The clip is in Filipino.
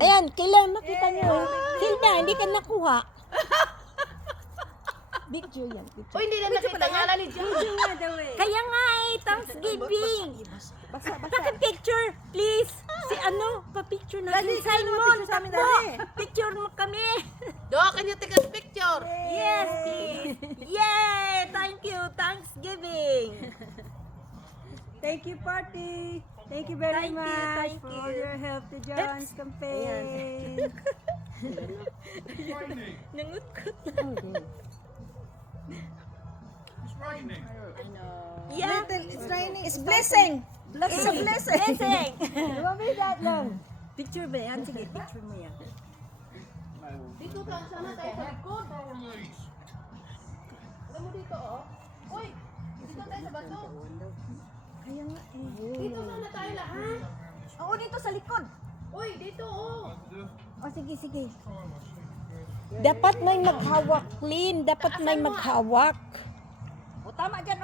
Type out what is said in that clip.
Ayan, kailan makita nyo. Silvia, hindi ka nakuha. Picture yan, picture. Uy, hindi na nakita ngalan ni John. Kaya nga Thanksgiving. Paki-picture, please. Si ano, pa-picture natin. Sign mo, takbo. Picture mo kami. Do, can you take a picture? Yes, please. Yay! Thank you, Thanksgiving. Thank you, party. Thank you very Thank you, much thank for you. all your help to John's campaign. Nangutkot. Yeah. It's raining. It's blessing. It's a blessing. Blessing. Lumami that lang. Picture ba yan? Sige, picture mo yan. Dito tayo sana tayo sa likod. Alam mo dito, oh. Uy, dito tayo sa bato. Kaya nga Dito sana tayo lahat. Oo, dito sa likod. Uy, dito, oh. O, sige, sige. Dapat may maghawak, Lynn. Dapat may maghawak. O, tama dyan,